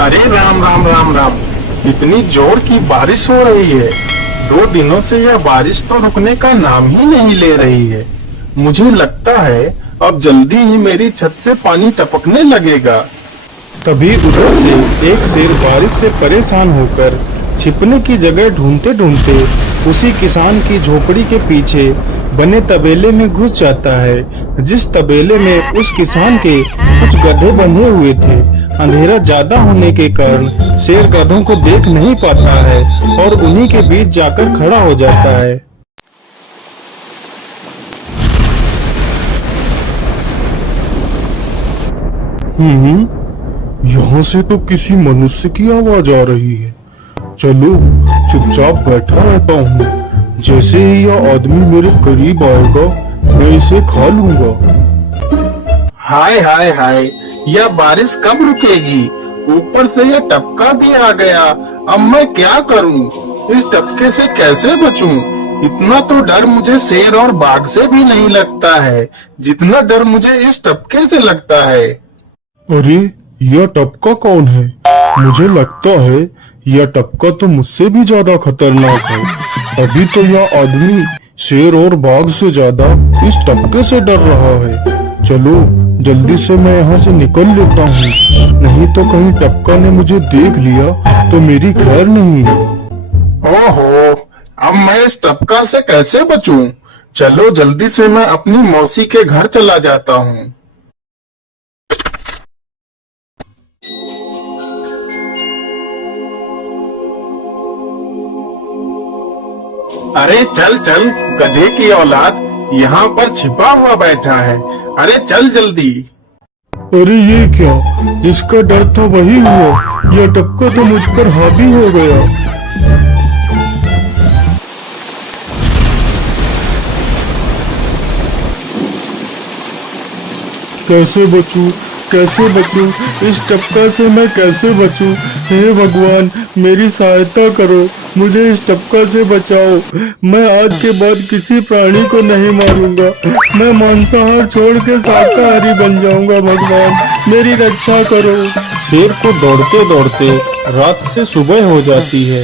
अरे राम राम राम राम। इतनी जोर की बारिश हो रही है। 2 दिनों से यह बारिश तो रुकने का नाम ही नहीं ले रही है। मुझे लगता है अब जल्दी ही मेरी छत से पानी टपकने लगेगा। तभी उधर से एक शेर बारिश से परेशान होकर छिपने की जगह ढूंढते ढूंढते उसी किसान की झोपड़ी के पीछे बने तबेले में घुस जाता है, जिस तबेले में उस किसान के कुछ गधे बंधे हुए थे। अंधेरा ज्यादा होने के कारण शेर गधों को देख नहीं पाता है और उन्हीं के बीच जाकर खड़ा हो जाता है। यहाँ से तो किसी मनुष्य की आवाज आ रही है। चलो चुपचाप बैठा रहता हूँ, जैसे ही यह आदमी मेरे करीब आएगा मैं इसे खा लूंगा। हाय हाय हाय, यह बारिश कब रुकेगी? ऊपर से यह टपका भी आ गया। अब मैं क्या करूं? इस टपके से कैसे बचूं? इतना तो डर मुझे शेर और बाघ से भी नहीं लगता है जितना डर मुझे इस टपके से लगता है। अरे यह टपका कौन है? मुझे लगता है यह टपका तो मुझसे भी ज्यादा खतरनाक है। अभी तो यह आदमी शेर और बाघ से ज्यादा इस टपके से डर रहा है। चलो जल्दी से मैं यहाँ से निकल लेता हूँ, नहीं तो कहीं टपका ने मुझे देख लिया तो मेरी खैर नहीं है। ओहो, अब मैं इस टपका से कैसे बचूं? चलो जल्दी से मैं अपनी मौसी के घर चला जाता हूँ। अरे चल चल गधे की औलाद, यहाँ पर छिपा हुआ बैठा है। अरे चल जल्दी। अरे ये क्या, जिसका डर था वही हुआ। यह टपका तो मुझ पर हावी हो गया। कैसे बचूं? कैसे बचूं? इस टपका से मैं कैसे बचूं? हे भगवान मेरी सहायता करो, मुझे इस टपका से बचाओ। मैं आज के बाद किसी प्राणी को नहीं मारूंगा। मैं मांसाहार छोड़ के शाकाहारी बन जाऊंगा। भगवान मेरी रक्षा करो। शेर को दौड़ते दौड़ते रात से सुबह हो जाती है।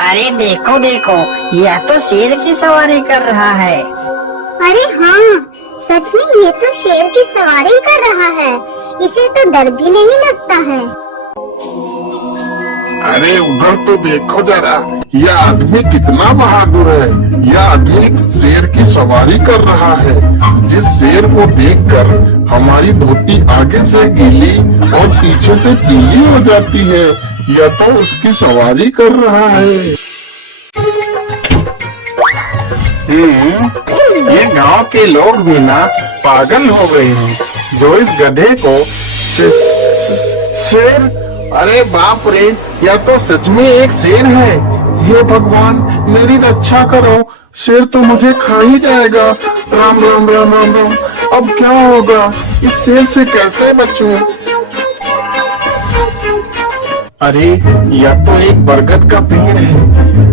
अरे देखो देखो, यह तो शेर की सवारी कर रहा है। अरे हाँ, सच में ये तो शेर की सवारी कर रहा है। इसे तो डर भी नहीं लगता है। अरे उधर तो देखो जरा, यह आदमी कितना बहादुर है। यह आदमी शेर की सवारी कर रहा है। जिस शेर को देखकर हमारी धोती आगे से गीली और पीछे से पीली हो जाती है, यह तो उसकी सवारी कर रहा है। ये गांव के लोग भी ना पागल हो गए हैं जो इस गधे को शेर। अरे बाप रे, यह तो सच में एक शेर है। हे भगवान मेरी रक्षा करो, शेर तो मुझे खा ही जाएगा। राम राम राम राम राम। अब क्या होगा? इस शेर से कैसे बचूं? अरे यह तो एक बरगद का पेड़ है।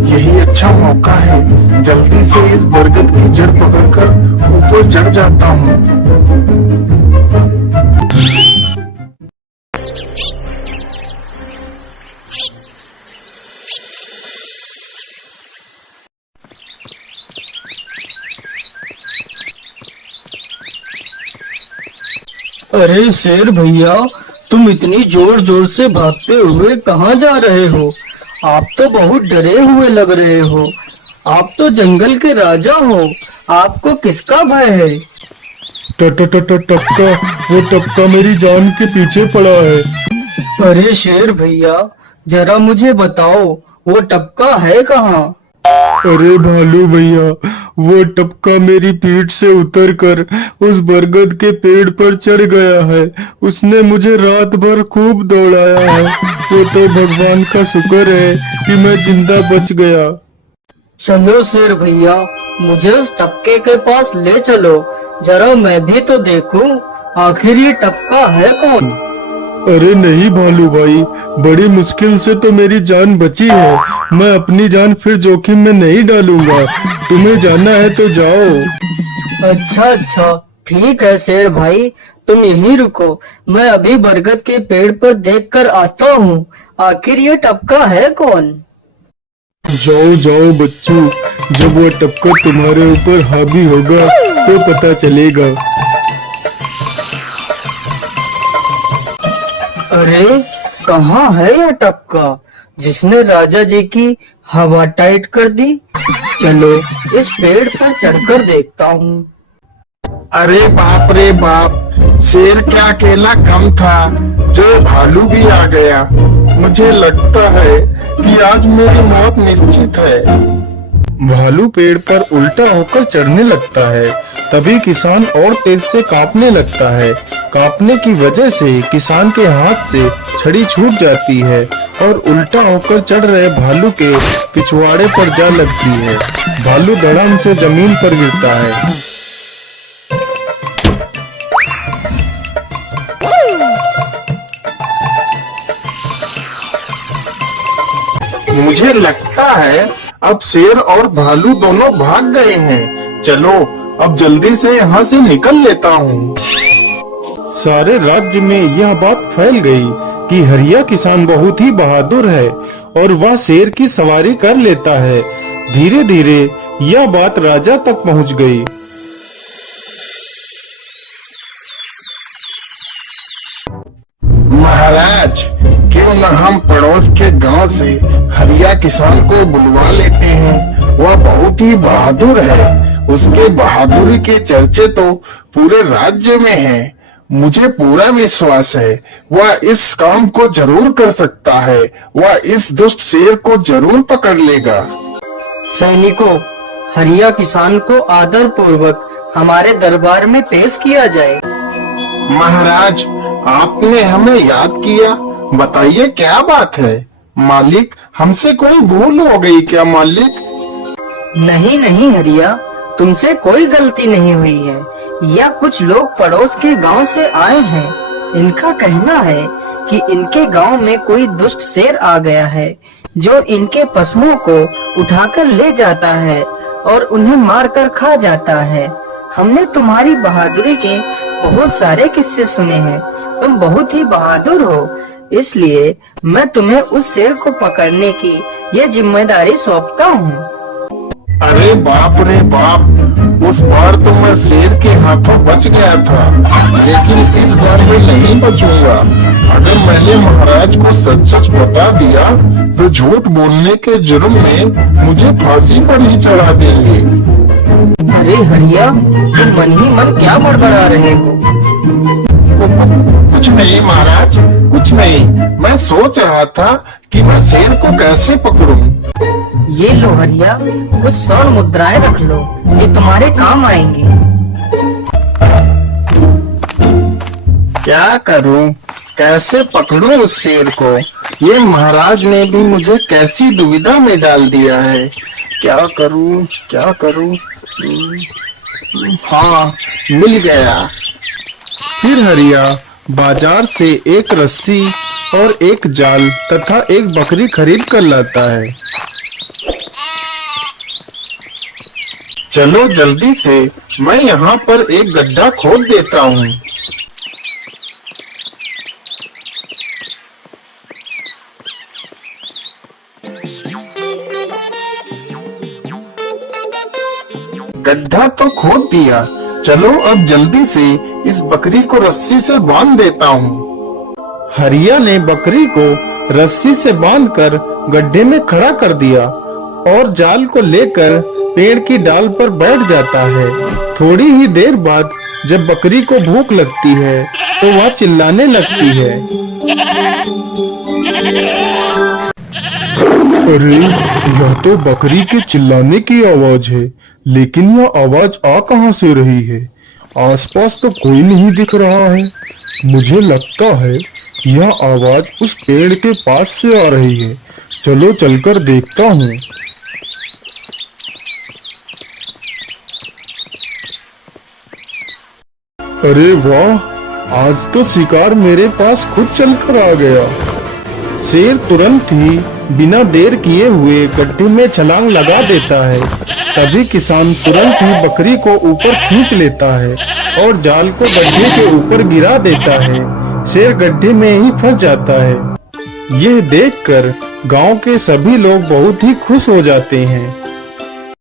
यही अच्छा मौका है, जल्दी से इस बरगद की जड़ पकड़कर ऊपर चढ़ जाता हूँ। अरे शेर भैया, तुम इतनी जोर जोर से भागते हुए कहाँ जा रहे हो? आप तो बहुत डरे हुए लग रहे हो। आप तो जंगल के राजा हो, आपको किसका भय है? टपका, वो टपका मेरी जान के पीछे पड़ा है। अरे शेर भैया, जरा मुझे बताओ वो टपका है कहाँ? अरे भालू भैया, वो टपका मेरी पीठ से उतरकर उस बरगद के पेड़ पर चढ़ गया है। उसने मुझे रात भर खूब दौड़ाया है। वो तो भगवान का शुक्र है कि मैं जिंदा बच गया। चलो शेर भैया, मुझे उस टपके के पास ले चलो, जरा मैं भी तो देखूं आखिर ये टपका है कौन। अरे नहीं भालू भाई, बड़ी मुश्किल से तो मेरी जान बची है। मैं अपनी जान फिर जोखिम में नहीं डालूंगा। तुम्हें जाना है तो जाओ। अच्छा, ठीक है शेर भाई, तुम यहीं रुको, मैं अभी बरगद के पेड़ पर देखकर आता हूँ। आखिर ये टपका है कौन? जाओ जाओ बच्चों, जब वो टपका तुम्हारे ऊपर हावी होगा तो पता चलेगा। अरे कहाँ है यह टपका जिसने राजा जी की हवा टाइट कर दी? चलो इस पेड़ पर चढ़कर देखता हूँ। अरे बाप रे बाप, शेर क्या अकेला कम था, जो भालू भी आ गया। मुझे लगता है कि आज मेरी मौत निश्चित है। भालू पेड़ पर उल्टा होकर चढ़ने लगता है। तभी किसान और तेज से कांपने लगता है। कांपने की वजह से किसान के हाथ से छड़ी छूट जाती है और उल्टा होकर चढ़ रहे भालू के पिछवाड़े पर जा लगती है। भालू धड़ाम से जमीन पर गिरता है। मुझे लगता है अब शेर और भालू दोनों भाग गए हैं। चलो अब जल्दी से यहाँ से निकल लेता हूँ। सारे राज्य में यह बात फैल गई कि हरिया किसान बहुत ही बहादुर है और वह शेर की सवारी कर लेता है। धीरे धीरे यह बात राजा तक पहुँच गई। महाराज, क्यों न हम पड़ोस के गांव से हरिया किसान को बुलवा लेते हैं। वह बहुत ही बहादुर है। उसके बहादुरी के चर्चे तो पूरे राज्य में हैं। मुझे पूरा विश्वास है वह इस काम को जरूर कर सकता है। वह इस दुष्ट शेर को जरूर पकड़ लेगा। सैनिकों, हरिया किसान को आदर पूर्वक हमारे दरबार में पेश किया जाए। महाराज, आपने हमें याद किया, बताइए क्या बात है। मालिक, हमसे कोई भूल हो गई क्या मालिक? नहीं हरिया, तुमसे कोई गलती नहीं हुई है। यह कुछ लोग पड़ोस के गांव से आए हैं। इनका कहना है कि इनके गांव में कोई दुष्ट शेर आ गया है जो इनके पशुओं को उठाकर ले जाता है और उन्हें मारकर खा जाता है। हमने तुम्हारी बहादुरी के बहुत सारे किस्से सुने हैं। तुम बहुत ही बहादुर हो, इसलिए मैं तुम्हें उस शेर को पकड़ने की ये जिम्मेदारी सौंपता हूँ। अरे बाप रे बाप, उस बार तो मैं शेर के हाथों बच गया था, लेकिन इस बार मैं नहीं बचूंगा। अगर मैंने महाराज को सच सच बता दिया तो झूठ बोलने के जुर्म में मुझे फांसी पर ही चढ़ा देंगे। अरे हरिया, तुम मन ही मन क्या बड़बड़ा रहे हो? कुछ नहीं महाराज, कुछ नहीं। मैं सोच रहा था कि मैं शेर को कैसे पकड़ूं। ये लो हरिया, कुछ स्वर्ण मुद्राएं रख लो, ये तुम्हारे काम आएंगी। क्या करूं, कैसे पकड़ूं उस शेर को? ये महाराज ने भी मुझे कैसी दुविधा में डाल दिया है। क्या करूं, क्या करूं? हाँ, मिल गया। फिर हरिया बाजार से एक रस्सी और एक जाल तथा एक बकरी खरीद कर लाता है। चलो जल्दी से, मैं यहाँ पर एक गड्ढा खोद देता हूँ। गड्ढा तो खोद दिया। चलो अब जल्दी से इस बकरी को रस्सी से बांध देता हूँ। हरिया ने बकरी को रस्सी से बांधकर गड्ढे में खड़ा कर दिया और जाल को लेकर पेड़ की डाल पर बैठ जाता है। थोड़ी ही देर बाद जब बकरी को भूख लगती है तो वह चिल्लाने लगती है। अरे, यह तो बकरी के चिल्लाने की आवाज है, लेकिन यह आवाज आ कहां से रही है? आसपास तो कोई नहीं दिख रहा है। मुझे लगता है यह आवाज उस पेड़ के पास से आ रही है। चलो चलकर देखता हूँ। अरे वाह, आज तो शिकार मेरे पास खुद चलकर आ गया। शेर तुरंत ही बिना देर किए हुए गड्ढे में छलांग लगा देता है। तभी किसान तुरंत ही बकरी को ऊपर खींच लेता है और जाल को गड्ढे के ऊपर गिरा देता है। शेर गड्ढे में ही फंस जाता है। यह देखकर गांव के सभी लोग बहुत ही खुश हो जाते हैं।